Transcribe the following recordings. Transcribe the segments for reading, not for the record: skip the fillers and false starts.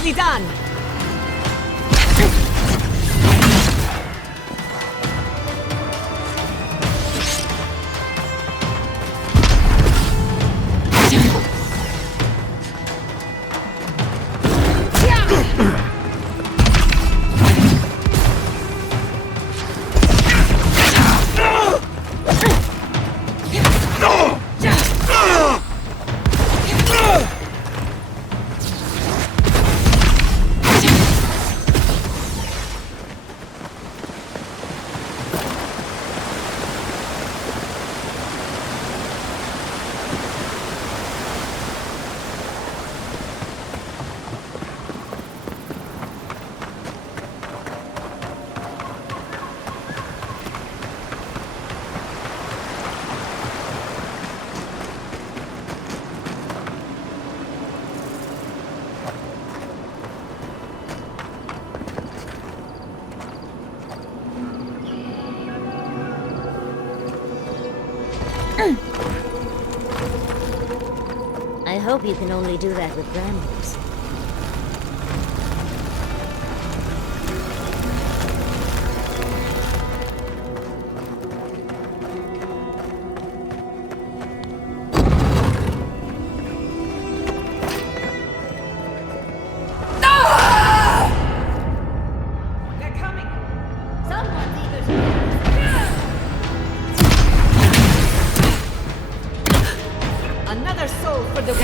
Nicely done! I hope you can only do that with brambles. Another soul for the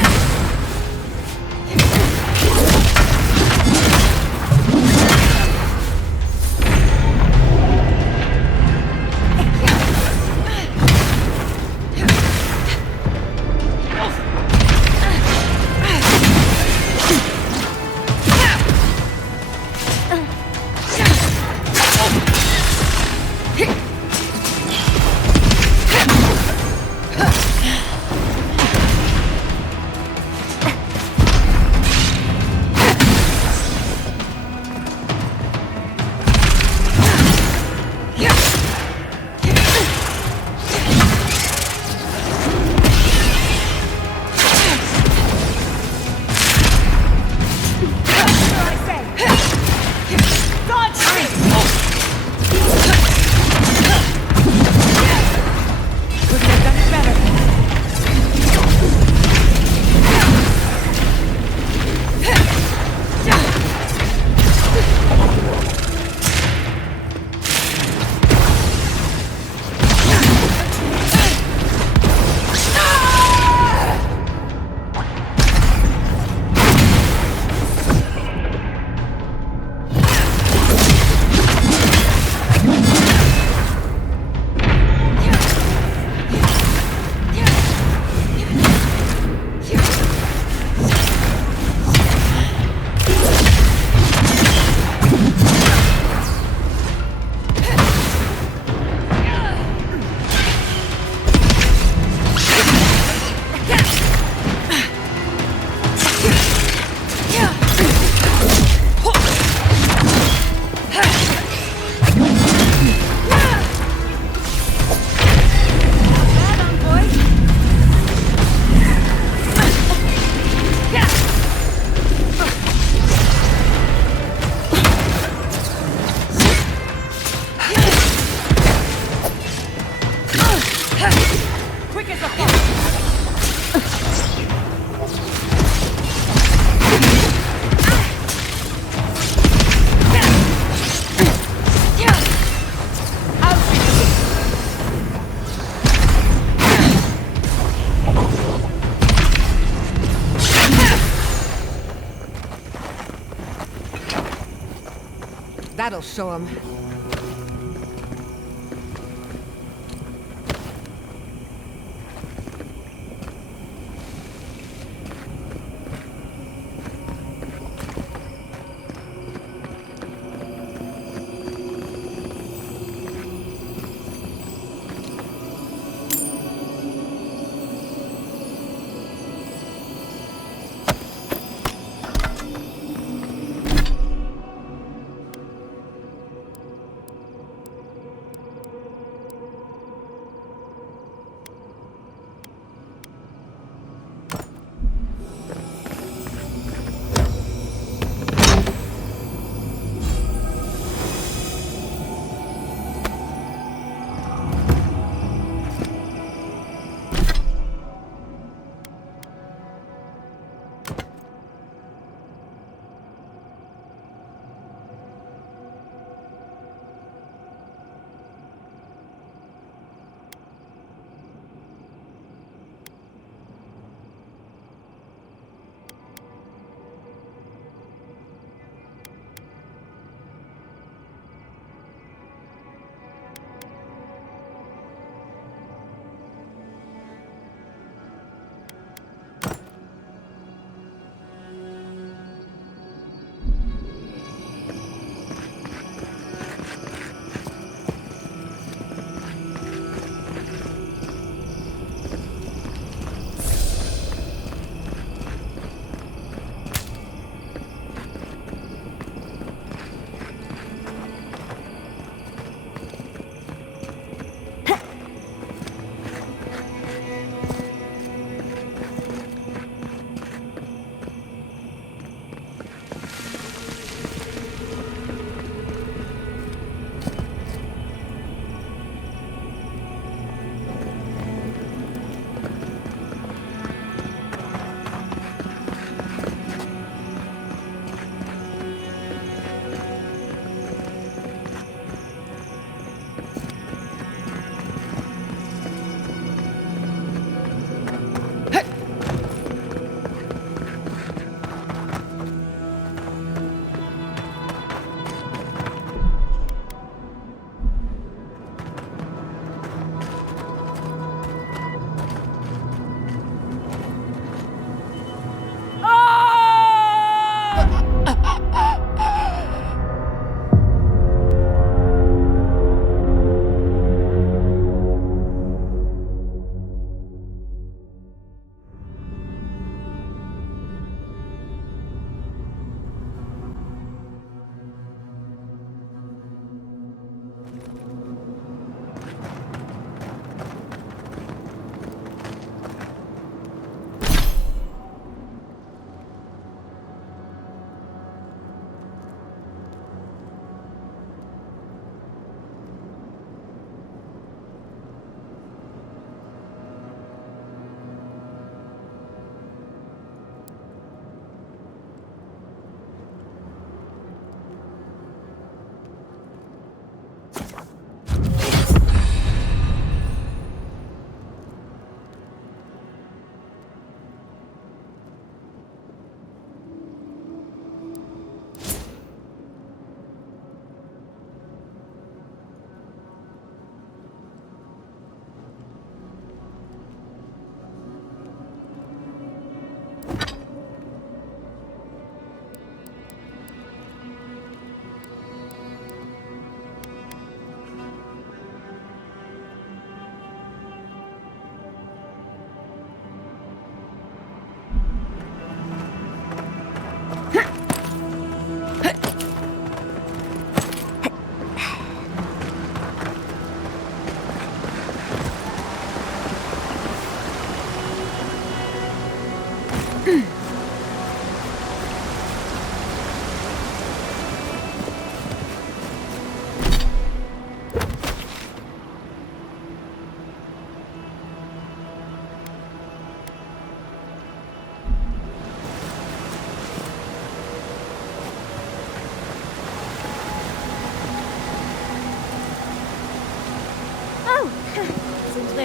That'll show him.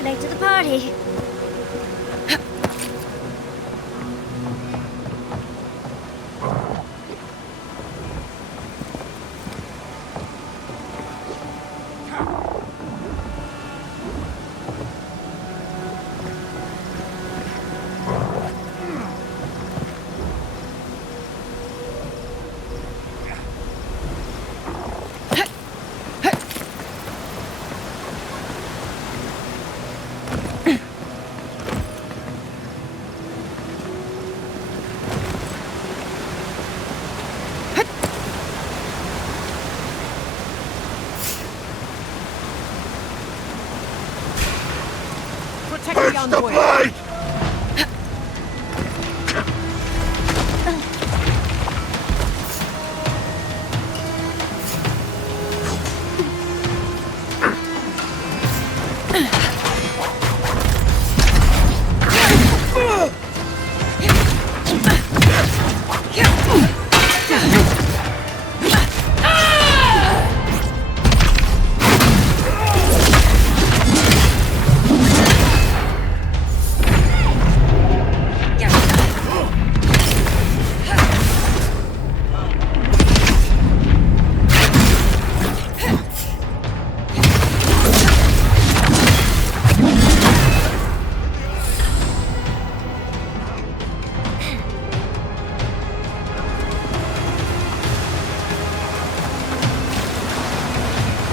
you're late to the party. Protect the envoy. Blade!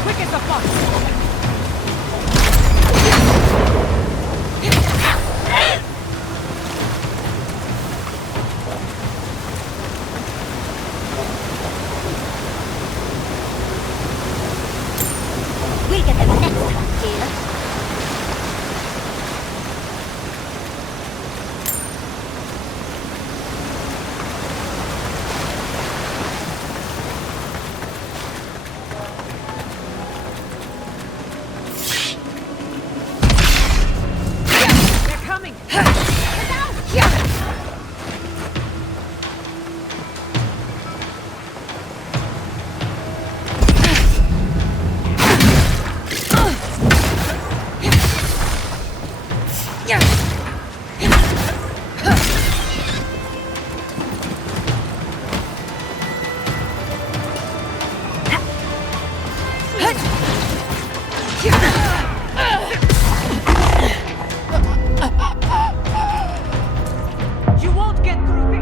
Quick as a fox. We'll get them next time, dear. They're coming. You won't get through this.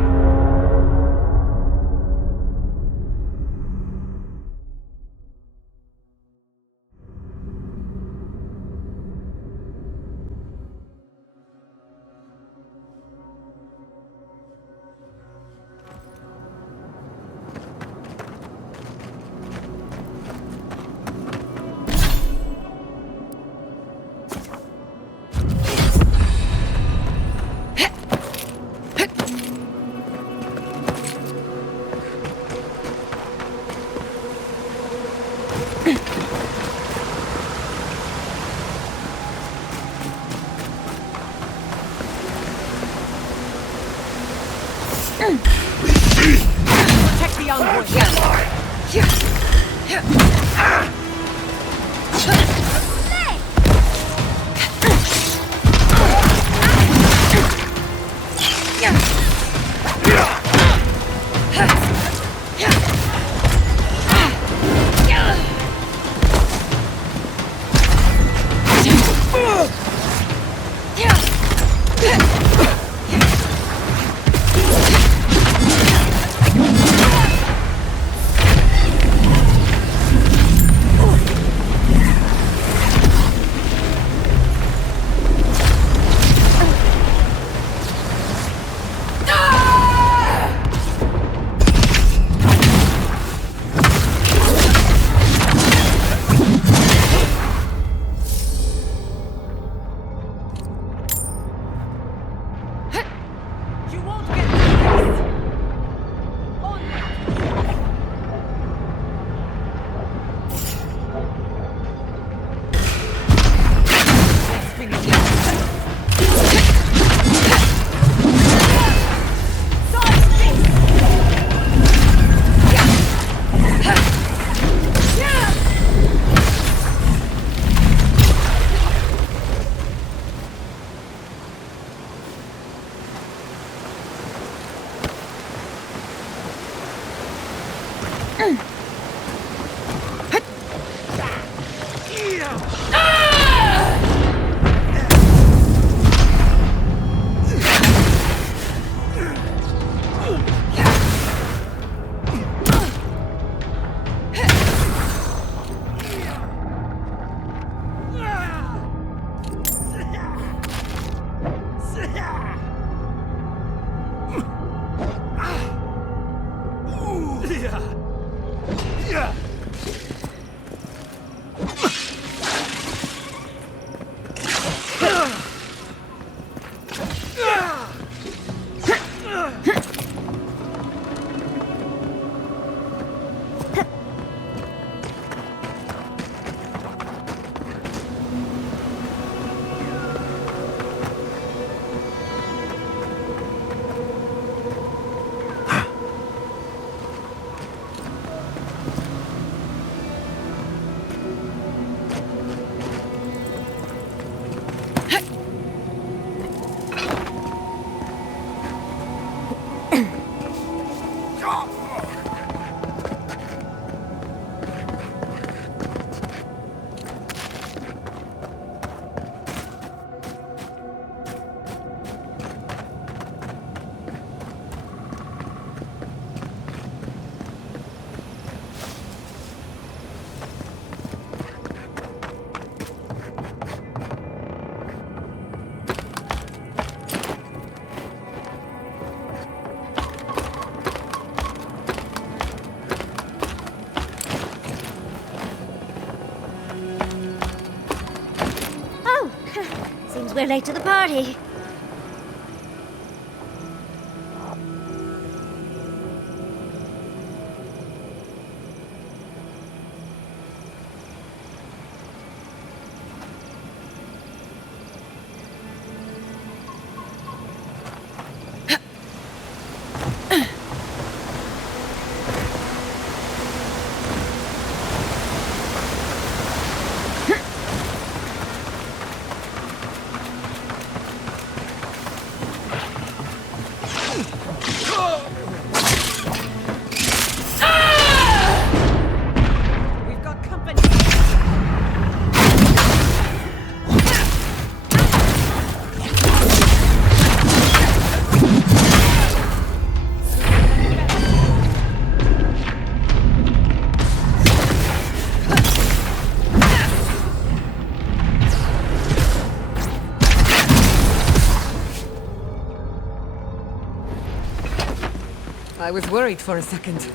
We're late to the party. I was worried for a second.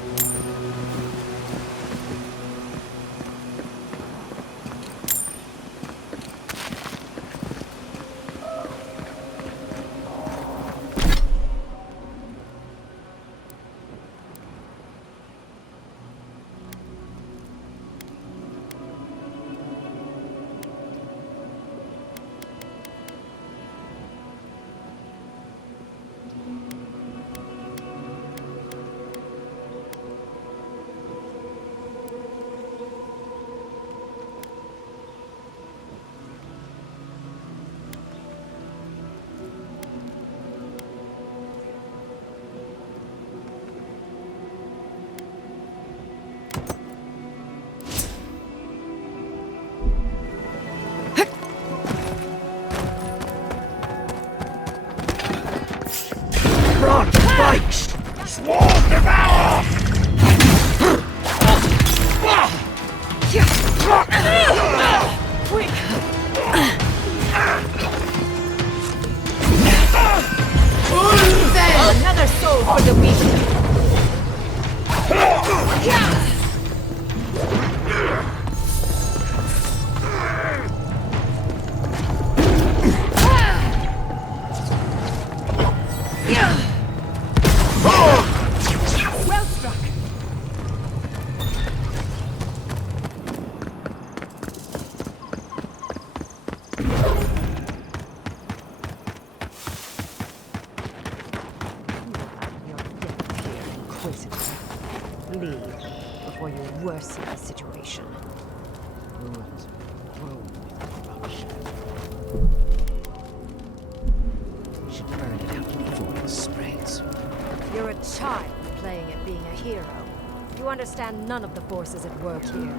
Swarm devour! Quick! Then another soul for the weak. Well struck. Leave before you worsen the situation. Should burn it out before it spreads. You're a child playing at being a hero. You understand none of the forces at work here.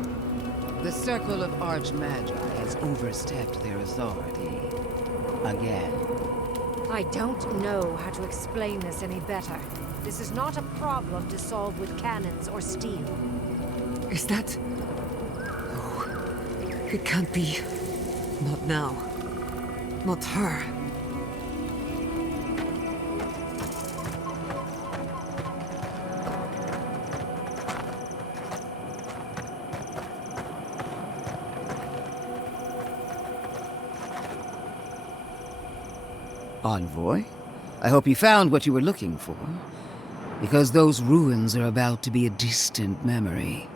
The Circle of Archmagi has overstepped their authority. Again. I don't know how to explain this any better. This is not a problem to solve with cannons or steel. Is that... Oh, it can't be. Not now. Not her. Envoy, I hope you found what you were looking for, because those ruins are about to be a distant memory.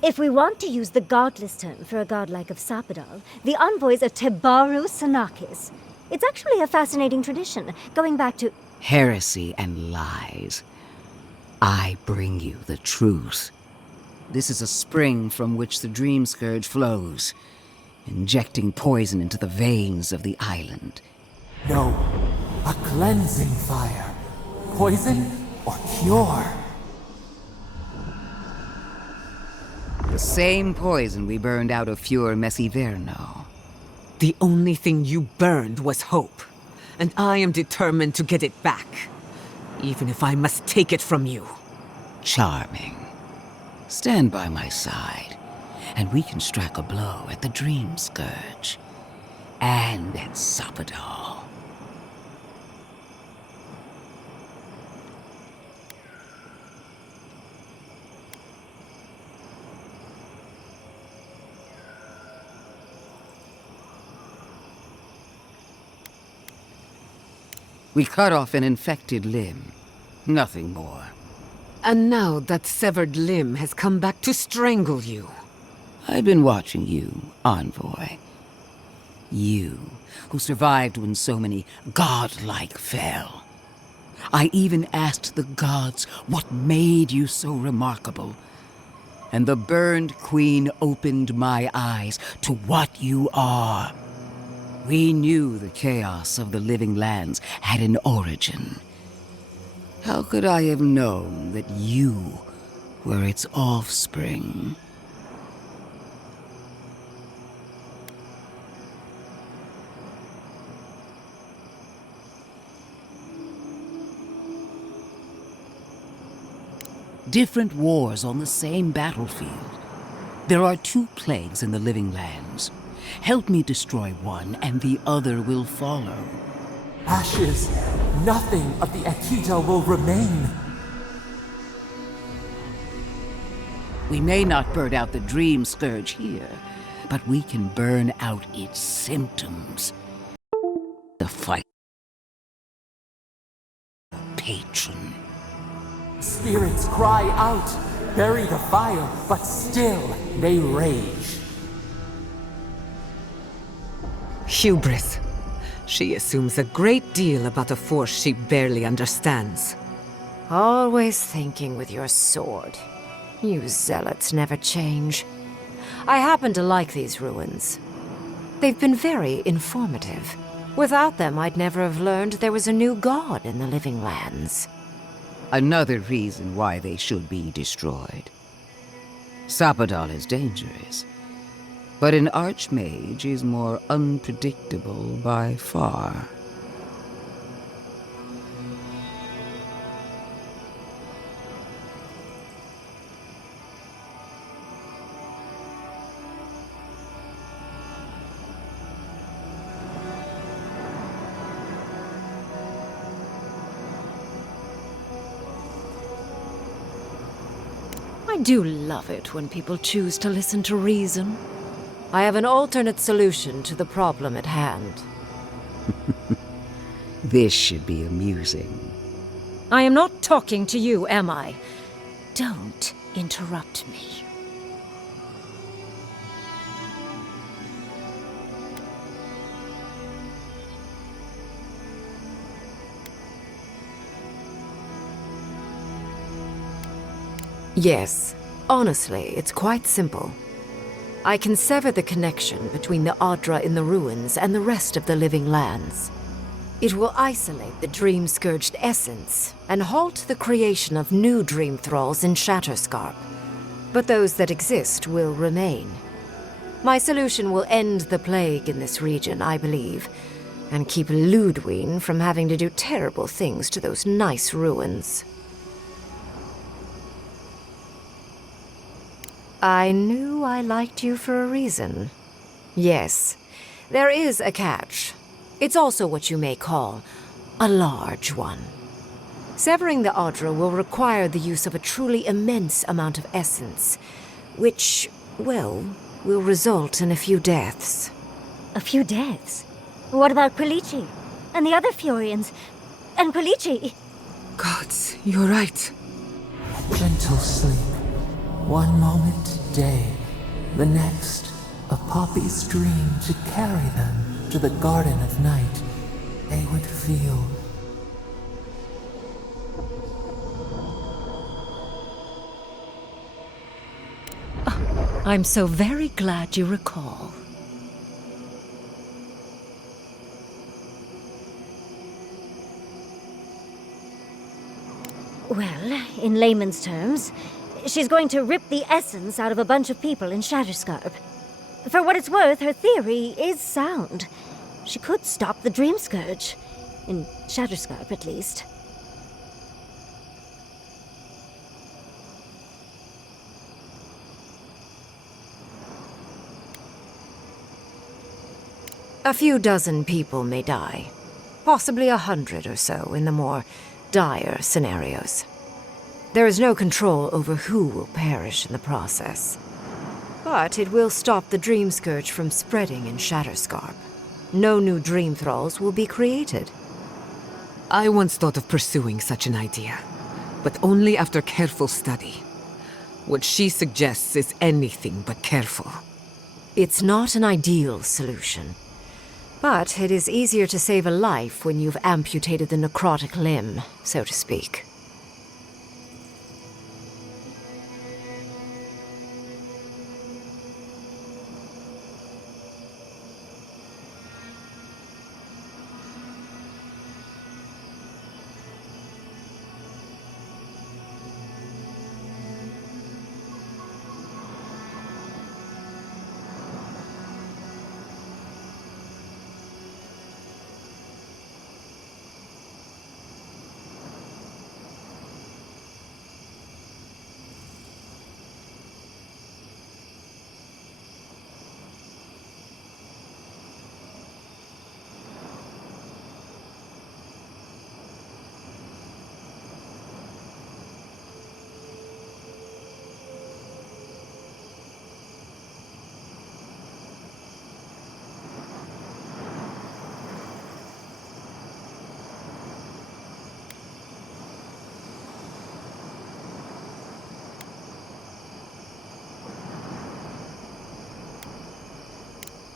If we want to use the godless term for a godlike of Sapadal, the envoys are Tebaru Sanakis. It's actually a fascinating tradition, going back to... Heresy and lies. I bring you the truth. This is a spring from which the Dream Scourge flows, injecting poison into the veins of the island. No, a cleansing fire. Poison or cure? The same poison we burned out of Fur Messiverno. The only thing you burned was hope. And I am determined to get it back. Even if I must take it from you. Charming. Stand by my side, and we can strike a blow at the Dream Scourge. And at Sapadal. We cut off an infected limb. Nothing more. And now that severed limb has come back to strangle you. I've been watching you, Envoy. You, who survived when so many godlike fell. I even asked the gods what made you so remarkable. And the burned queen opened my eyes to what you are. We knew the chaos of the living lands had an origin. How could I have known that you were its offspring? Different wars on the same battlefield. There are two plagues in the living lands. Help me destroy one, and the other will follow. Ashes. Nothing of the Akita will remain. We may not burn out the Dream Scourge here, but we can burn out its symptoms. The fight. Patron. Spirits cry out, bury the fire, but still they rage. Hubris. She assumes a great deal about a force she barely understands. Always thinking with your sword. You zealots never change. I happen to like these ruins. They've been very informative. Without them, I'd never have learned there was a new god in the living lands. Another reason why they should be destroyed. Sapadal is dangerous, but an archmage is more unpredictable by far. I do love it when people choose to listen to reason. I have an alternate solution to the problem at hand. This should be amusing. I am not talking to you, am I? Don't interrupt me. Yes, honestly, it's quite simple. I can sever the connection between the Adra in the ruins and the rest of the living lands. It will isolate the dream-scourged essence and halt the creation of new dream thralls in Shatterscarp. But those that exist will remain. My solution will end the plague in this region, I believe, and keep Lödwyn from having to do terrible things to those nice ruins. I knew I liked you for a reason. Yes, there is a catch. It's also what you may call a large one. Severing the Adra will require the use of a truly immense amount of essence, which, well, will result in a few deaths. A few deaths? What about Quilici? And the other Furians? And Quilici? Gods, you're right. Gentle sleep. One moment day, the next a poppy's dream to carry them to the Garden of Night. They would feel. I'm so very glad you recall. Well, in layman's terms, she's going to rip the essence out of a bunch of people in Shatterscarp. For what it's worth, her theory is sound. She could stop the Dream Scourge. In Shatterscarp, at least. A few dozen people may die. Possibly 100 or so in the more dire scenarios. There is no control over who will perish in the process. But it will stop the Dream Scourge from spreading in Shatterscarp. No new Dream Thralls will be created. I once thought of pursuing such an idea, but only after careful study. What she suggests is anything but careful. It's not an ideal solution. But it is easier to save a life when you've amputated the necrotic limb, so to speak.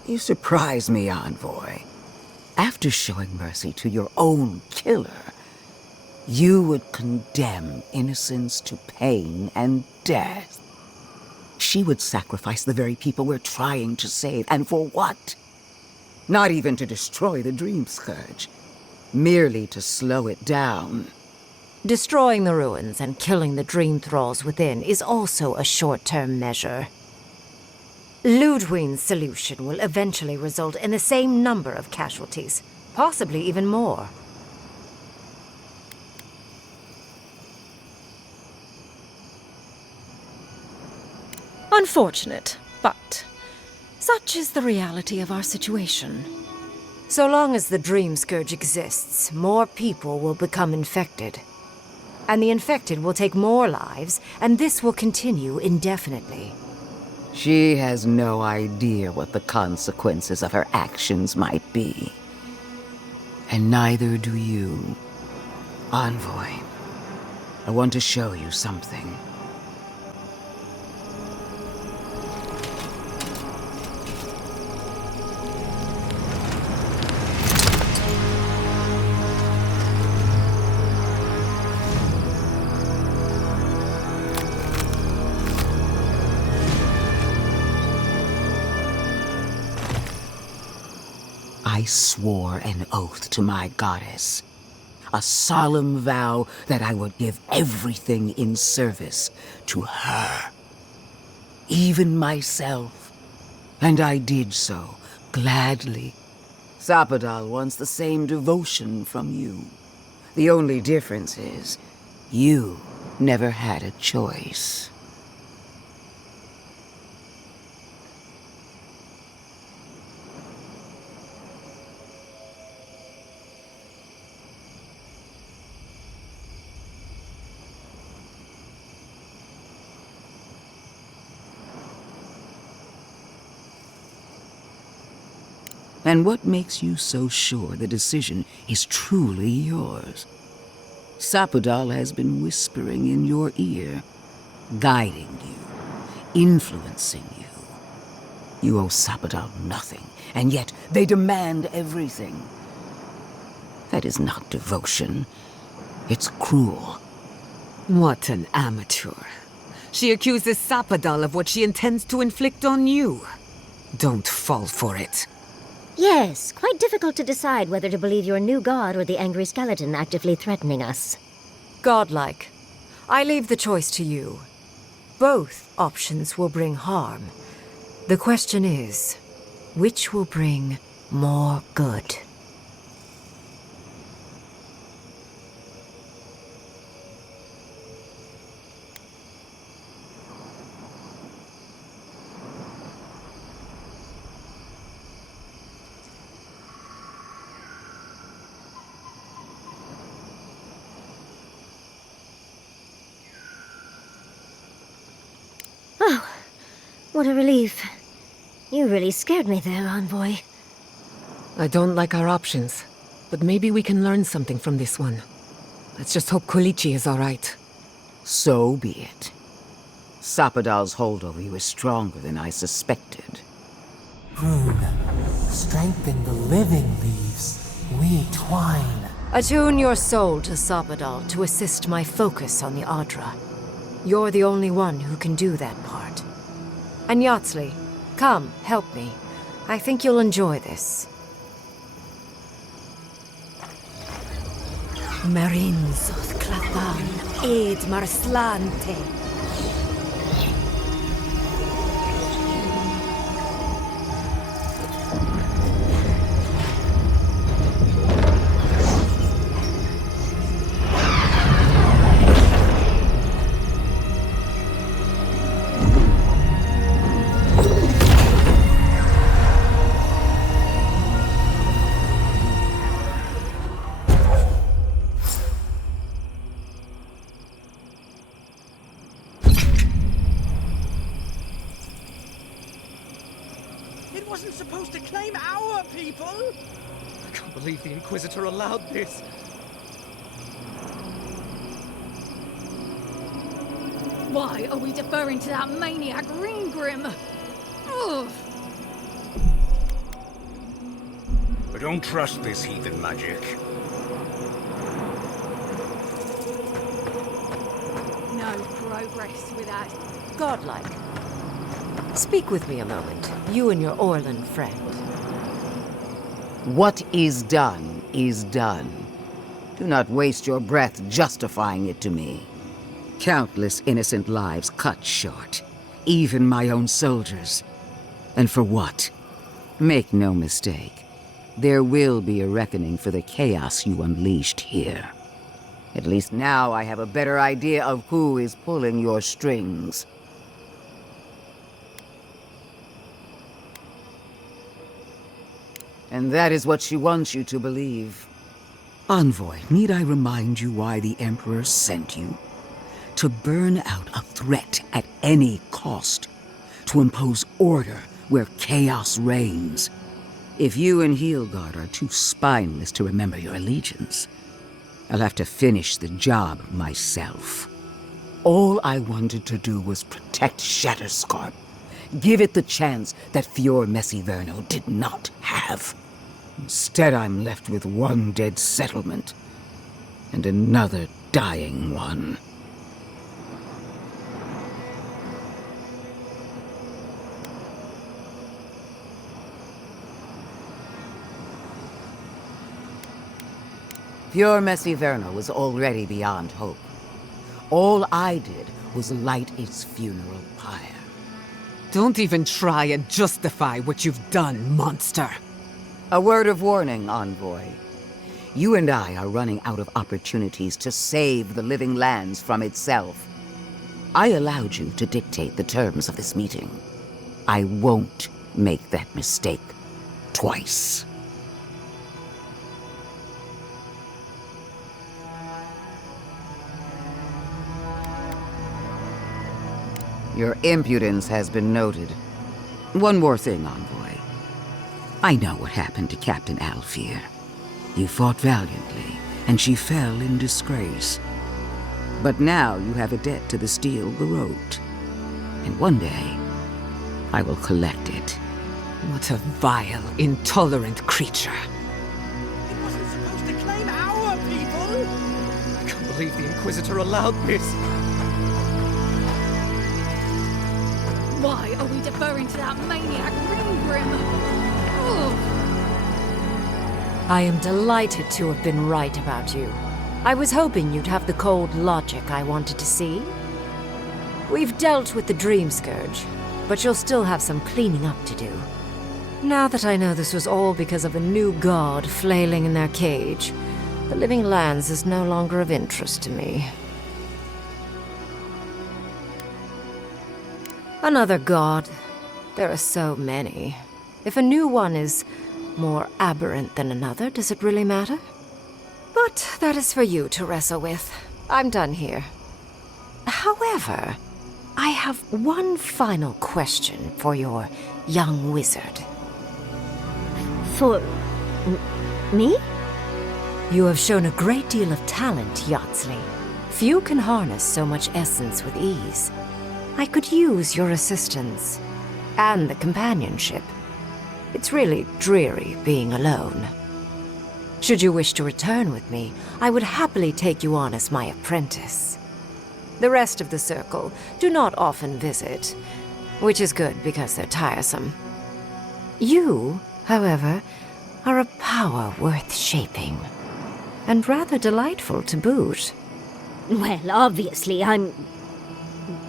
You surprise me, Envoy. After showing mercy to your own killer, you would condemn innocents to pain and death. She would sacrifice the very people we're trying to save, and for what? Not even to destroy the Dream Scourge, merely to slow it down. Destroying the ruins and killing the Dream Thralls within is also a short-term measure. Lödwyn's solution will eventually result in the same number of casualties, possibly even more. Unfortunate, but such is the reality of our situation. So long as the Dream Scourge exists, more people will become infected. And the infected will take more lives, and this will continue indefinitely. She has no idea what the consequences of her actions might be. And neither do you, Envoy. I want to show you something. I swore an oath to my goddess. A solemn vow that I would give everything in service to her. Even myself. And I did so, gladly. Sapadal wants the same devotion from you. The only difference is, you never had a choice. And what makes you so sure the decision is truly yours? Sapadal has been whispering in your ear, guiding you, influencing you. You owe Sapadal nothing, and yet they demand everything. That is not devotion. It's cruel. What an amateur. She accuses Sapadal of what she intends to inflict on you. Don't fall for it. Yes, quite difficult to decide whether to believe your new god or the angry skeleton actively threatening us. Godlike. I leave the choice to you. Both options will bring harm. The question is, which will bring more good? Oh, what a relief. You really scared me there, Envoy. I don't like our options, but maybe we can learn something from this one. Let's just hope Kolichi is all right. So be it. Sapadal's hold over you is stronger than I suspected. Rune, strengthen the living leaves. We twine. Attune your soul to Sapadal to assist my focus on the Adra. You're the only one who can do that part. And Yatsley, come, help me. I think you'll enjoy this. Marinzoth Klatan, Ed Marslante. It wasn't supposed to claim our people! I can't believe the Inquisitor allowed this. Why are we deferring to that maniac Ryngrim? Ugh! I don't trust this heathen magic. No progress without... Godlike. Speak with me a moment, you and your Orlan friend. What is done is done. Do not waste your breath justifying it to me. Countless innocent lives cut short, even my own soldiers. And for what? Make no mistake, there will be a reckoning for the chaos you unleashed here. At least now I have a better idea of who is pulling your strings. And that is what she wants you to believe. Envoy, need I remind you why the Emperor sent you? To burn out a threat at any cost. To impose order where chaos reigns. If you and Heelgard are too spineless to remember your allegiance, I'll have to finish the job myself. All I wanted to do was protect Shatterscarp. Give it the chance that Fior Messiverno did not have. Instead, I'm left with one dead settlement. And another dying one. Fior Messiverno was already beyond hope. All I did was light its funeral pyre. Don't even try and justify what you've done, monster. A word of warning, Envoy. You and I are running out of opportunities to save the living lands from itself. I allowed you to dictate the terms of this meeting. I won't make that mistake twice. Your impudence has been noted. One more thing, Envoy. I know what happened to Captain Alfear. You fought valiantly, and she fell in disgrace. But now you have a debt to the Steel Garrote. And one day, I will collect it. What a vile, intolerant creature. It wasn't supposed to claim our people! I can't believe the Inquisitor allowed this. Why are we deferring to that maniac Ryngrim? Ugh. I am delighted to have been right about you. I was hoping you'd have the cold logic I wanted to see. We've dealt with the Dream Scourge, but you'll still have some cleaning up to do. Now that I know this was all because of a new god flailing in their cage, the Living Lands is no longer of interest to me. Another god. There are so many. If a new one is more aberrant than another, does it really matter? But that is for you to wrestle with. I'm done here. However, I have one final question for your young wizard. For... me? You have shown a great deal of talent, Yatsley. Few can harness so much essence with ease. I could use your assistance. And the companionship. It's really dreary being alone. Should you wish to return with me, I would happily take you on as my apprentice. The rest of the circle do not often visit, which is good because they're tiresome. You, however, are a power worth shaping, and rather delightful to boot. Well, obviously, I'm...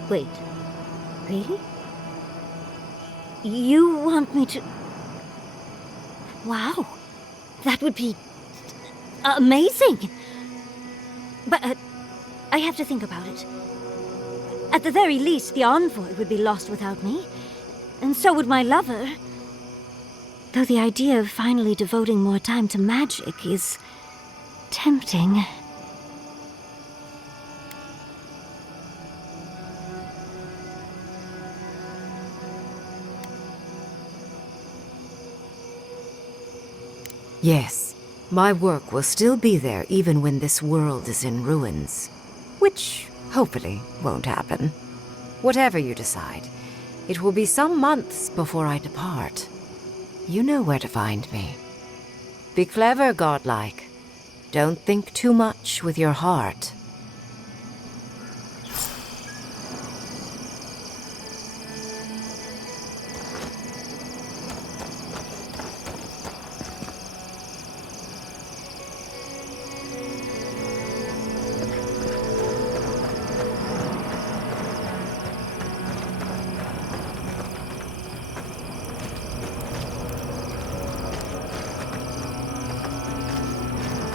Wait. Really? You want me to... Wow. That would be... amazing! But I have to think about it. At the very least, the Envoy would be lost without me. And so would my lover. Though the idea of finally devoting more time to magic is... tempting. Yes, my work will still be there even when this world is in ruins. Which, hopefully, won't happen. Whatever you decide, it will be some months before I depart. You know where to find me. Be clever, godlike. Don't think too much with your heart.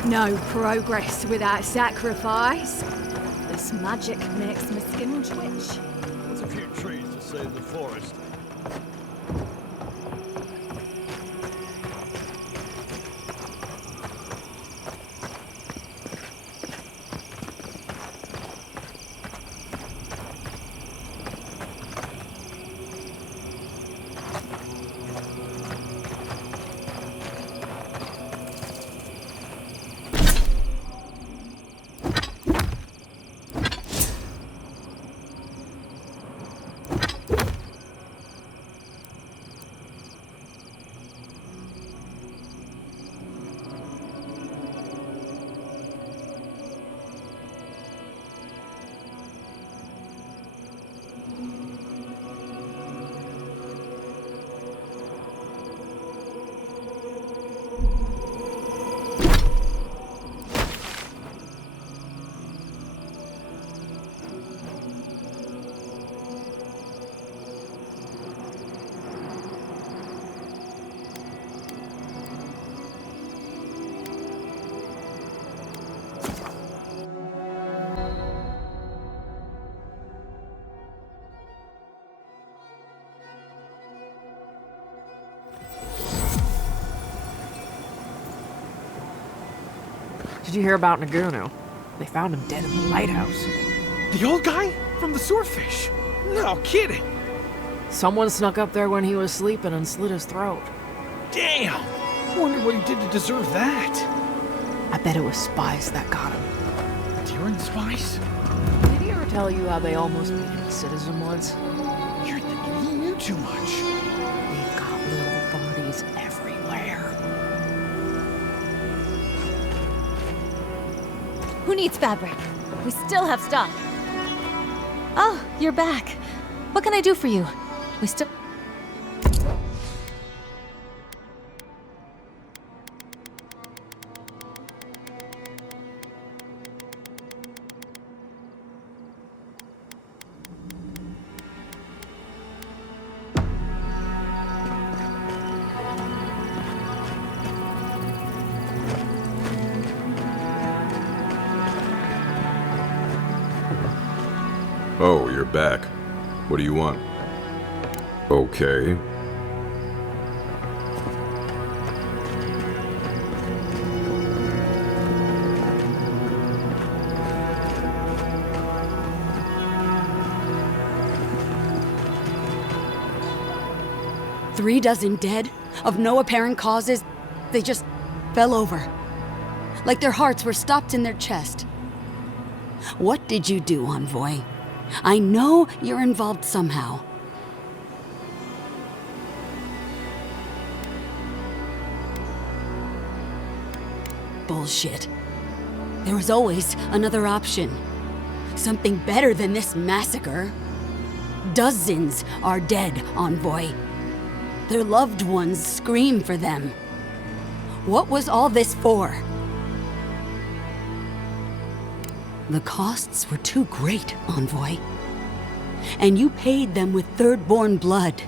No progress without sacrifice. This magic makes my skin twitch. What's a few trees to save the forest? Did you hear about Nagunu? They found him dead in the lighthouse. The old guy? From the swordfish? No kidding. Someone snuck up there when he was sleeping and slit his throat. Damn! Wonder what he did to deserve that. I bet it was spies that got him. Tyrion spies? Did he ever tell you how they almost made him a citizen once? You're thinking he knew too much. They've got little birdies everywhere. Who needs fabric? We still have stock. Oh, you're back. What can I do for you? We still... Oh, you're back. What do you want? Okay. Three dozen dead, of no apparent causes. They just fell over. Like their hearts were stopped in their chest. What did you do, Envoy? I know you're involved somehow. Bullshit. There was always another option. Something better than this massacre. Dozens are dead, Envoy. Their loved ones scream for them. What was all this for? The costs were too great, Envoy. And you paid them with third-born blood.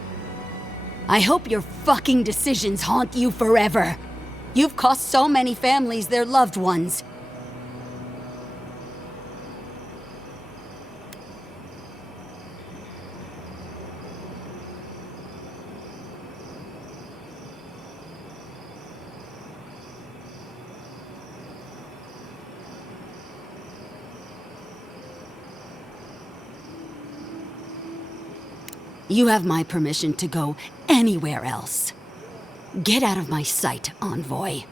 I hope your fucking decisions haunt you forever. You've cost so many families their loved ones. You have my permission to go anywhere else. Get out of my sight, Envoy.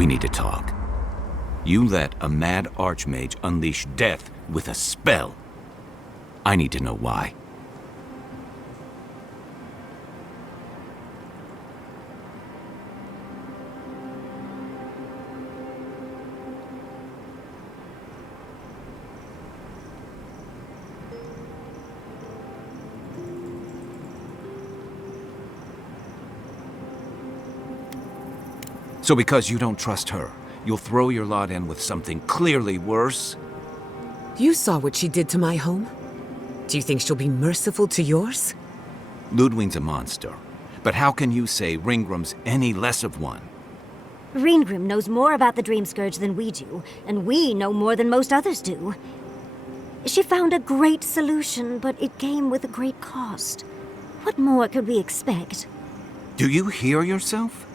We need to talk. You let a mad archmage unleash death with a spell. I need to know why. So because you don't trust her, you'll throw your lot in with something clearly worse? You saw what she did to my home. Do you think she'll be merciful to yours? Lödwyn's a monster. But how can you say Ryngrim's any less of one? Ryngrim knows more about the Dream Scourge than we do, and we know more than most others do. She found a great solution, but it came with a great cost. What more could we expect? Do you hear yourself?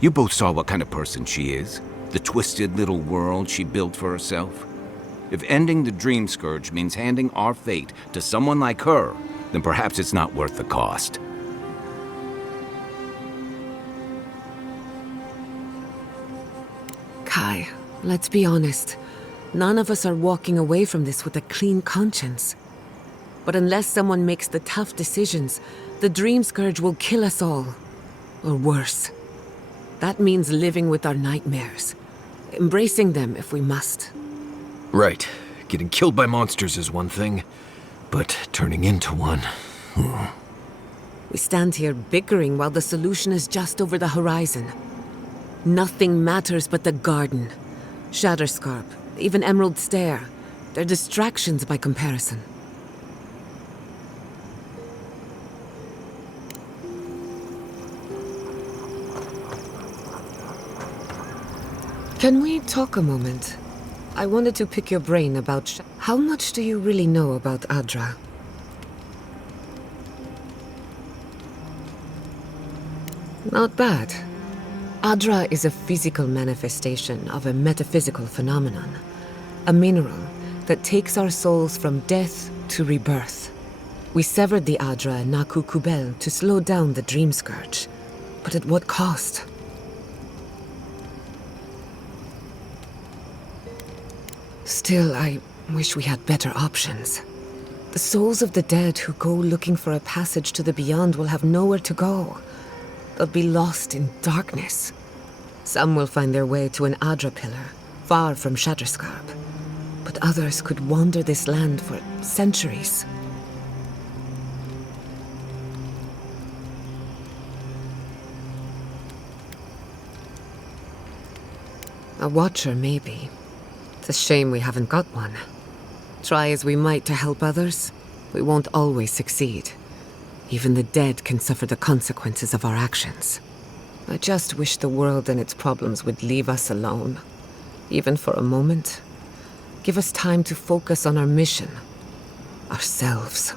You both saw what kind of person she is. The twisted little world she built for herself. If ending the Dream Scourge means handing our fate to someone like her, then perhaps it's not worth the cost. Kai, let's be honest. None of us are walking away from this with a clean conscience. But unless someone makes the tough decisions, the Dream Scourge will kill us all. Or worse. That means living with our nightmares. Embracing them if we must. Right. Getting killed by monsters is one thing, but turning into one... We stand here bickering while the solution is just over the horizon. Nothing matters but the garden. Shatterscarp, even Emerald Stair. They're distractions by comparison. Can we talk a moment? I wanted to pick your brain about how much do you really know about Adra? Not bad. Adra is a physical manifestation of a metaphysical phenomenon. A mineral that takes our souls from death to rebirth. We severed the Adra in Naku Kubel to slow down the Dream Scourge. But at what cost? Still, I wish we had better options. The souls of the dead who go looking for a passage to the beyond will have nowhere to go. They'll be lost in darkness. Some will find their way to an Adra pillar, far from Shatterscarp. But others could wander this land for centuries. A watcher, maybe. It's a shame we haven't got one. Try as we might to help others, we won't always succeed. Even the dead can suffer the consequences of our actions. I just wish the world and its problems would leave us alone. Even for a moment. Give us time to focus on our mission. Ourselves.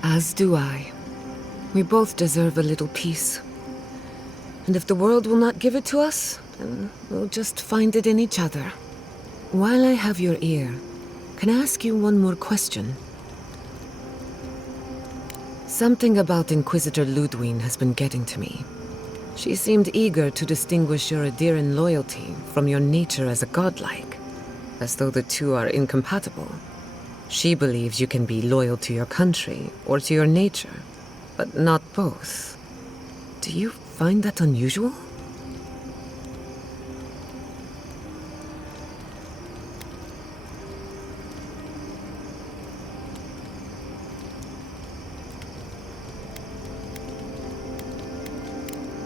As do I. We both deserve a little peace. And if the world will not give it to us, then we'll just find it in each other. While I have your ear, can I ask you one more question? Something about Inquisitor Lödwyn has been getting to me. She seemed eager to distinguish your Adiran loyalty from your nature as a godlike, as though the two are incompatible. She believes you can be loyal to your country or to your nature, but not both. Do you find that unusual?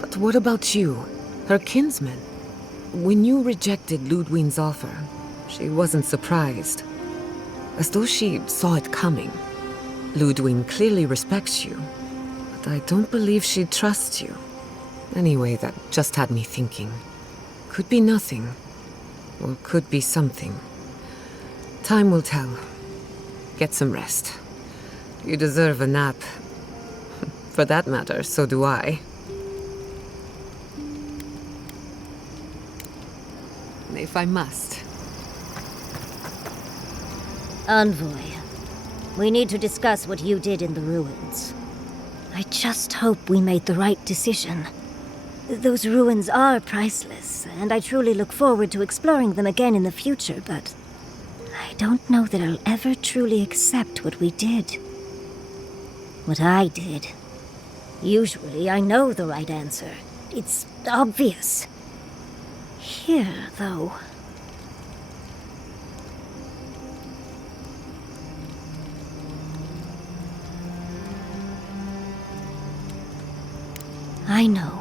But what about you, her kinsman? When you rejected Lödwyn's offer, she wasn't surprised. As though she saw it coming. Lödwyn clearly respects you, but I don't believe she trusts you. Anyway, that just had me thinking. Could be nothing, or could be something. Time will tell. Get some rest. You deserve a nap. For that matter, so do I. If I must. Envoy, we need to discuss what you did in the ruins. I just hope we made the right decision. Those ruins are priceless, and I truly look forward to exploring them again in the future, but I don't know that I'll ever truly accept what we did. What I did. Usually I know the right answer. It's obvious. Here, though... I know.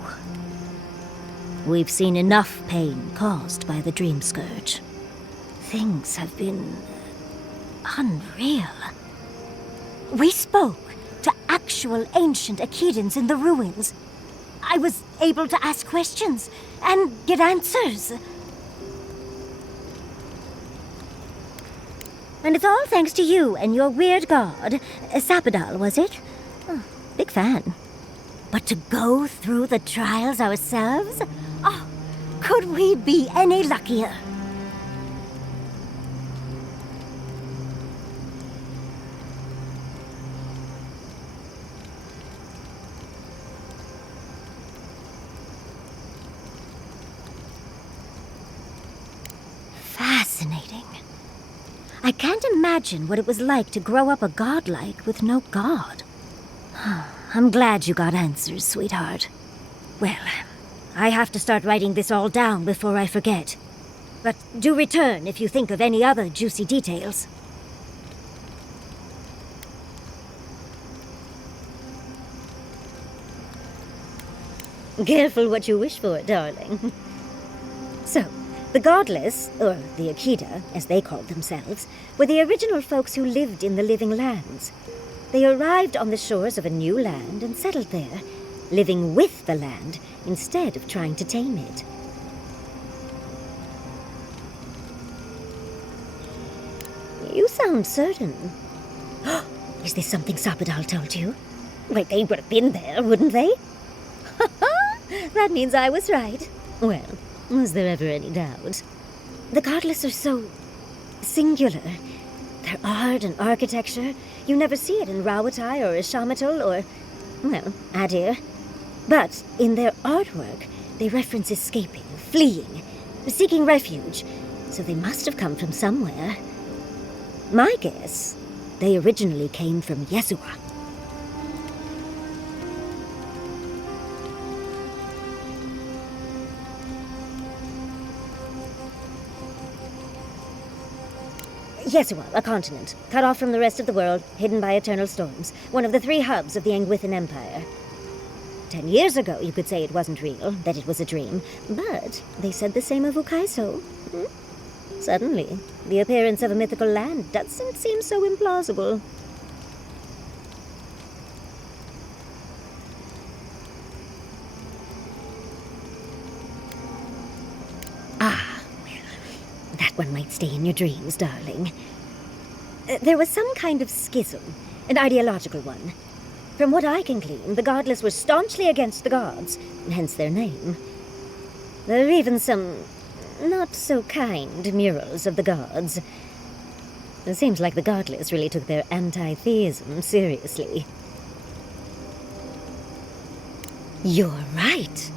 We've seen enough pain caused by the Dream Scourge. Things have been... unreal. We spoke to actual ancient Akedans in the ruins. I was able to ask questions and get answers. And it's all thanks to you and your weird god, Sapadal, was it? Oh, big fan. But to go through the trials ourselves? Oh, could we be any luckier? Fascinating. I can't imagine what it was like to grow up a godlike with no god. I'm glad you got answers, sweetheart. Well, I have to start writing this all down before I forget. But do return if you think of any other juicy details. Careful what you wish for, darling. So, the Godless, or the Akeda, as they called themselves, were the original folks who lived in the Living Lands. They arrived on the shores of a new land and settled there, living with the land instead of trying to tame it. You sound certain. Is this something Sapadal told you? Wait, they would have been there, wouldn't they? That means I was right. Well, was there ever any doubt? The Godless are so... singular. Their art and architecture, you never see it in Rawatai or Ishamatal or, well, Adir. But in their artwork, they reference escaping, fleeing, seeking refuge, so they must have come from somewhere. My guess, they originally came from Yesua. Yesua, a continent, cut off from the rest of the world, hidden by eternal storms, one of the 3 hubs of the Angwithan Empire. 10 years ago, you could say it wasn't real, that it was a dream, but they said the same of Ukaiso. Suddenly, the appearance of a mythical land doesn't seem so implausible. That one might stay in your dreams, darling. There was some kind of schism, an ideological one. From what I can glean, the Godless were staunchly against the gods, hence their name. There are even some not-so-kind murals of the gods. It seems like the Godless really took their anti-theism seriously. You're right.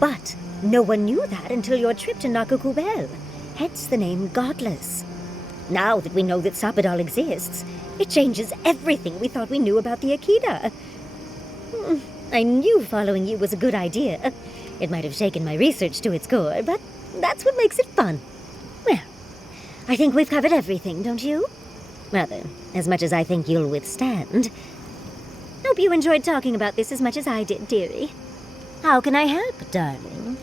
But no one knew that until your trip to Nakukubel. Hence the name Godless. Now that we know that Sapadal exists, it changes everything we thought we knew about the Akeda. I knew following you was a good idea. It might have shaken my research to its core, but that's what makes it fun. Well, I think we've covered everything, don't you? Rather, as much as I think you'll withstand. Hope you enjoyed talking about this as much as I did, dearie. How can I help, darling?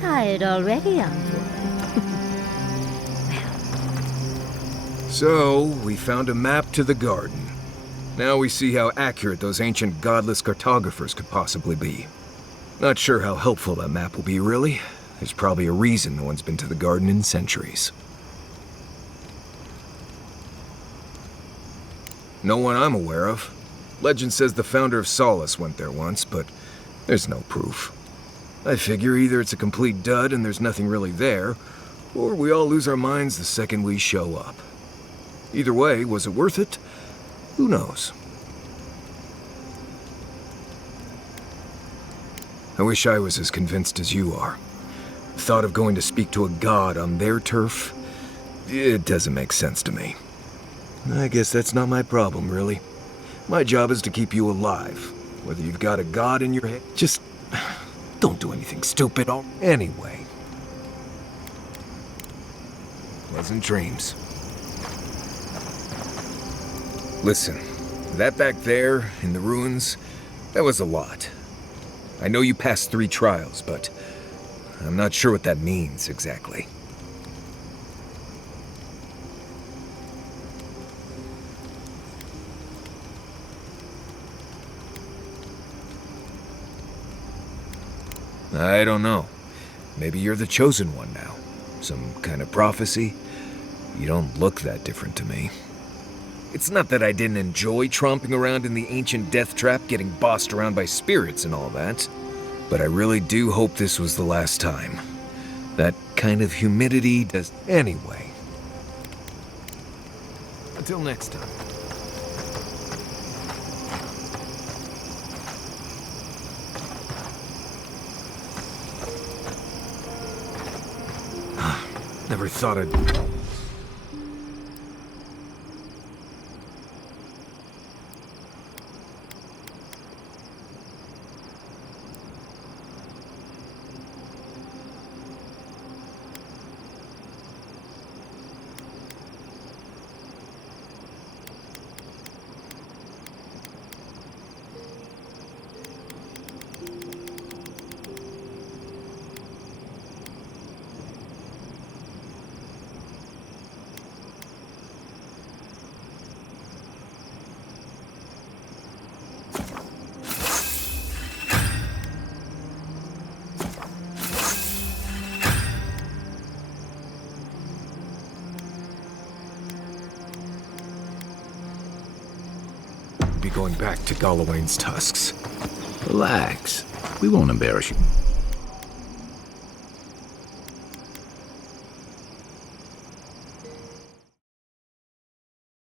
Tired already, So, we found a map to the garden. Now we see how accurate those ancient godless cartographers could possibly be. Not sure how helpful that map will be, really. There's probably a reason no one's been to the garden in centuries. No one I'm aware of. Legend says the founder of Solace went there once, but there's no proof. I figure either it's a complete dud and there's nothing really there, or we all lose our minds the second we show up. Either way, was it worth it? Who knows? I wish I was as convinced as you are. The thought of going to speak to a god on their turf, it doesn't make sense to me. I guess that's not my problem, really. My job is to keep you alive. Whether you've got a god in your head, just don't do anything stupid. Anyway. Pleasant dreams. Listen, that back there, in the ruins, that was a lot. I know you passed 3 trials, but I'm not sure what that means exactly. I don't know. Maybe you're the chosen one now. Some kind of prophecy? You don't look that different to me. It's not that I didn't enjoy tromping around in the ancient death trap, getting bossed around by spirits and all that. But I really do hope this was the last time. That kind of humidity does... Anyway. Until next time. Never thought I'd... be going back to Galawain's tusks. Relax. We won't embarrass you.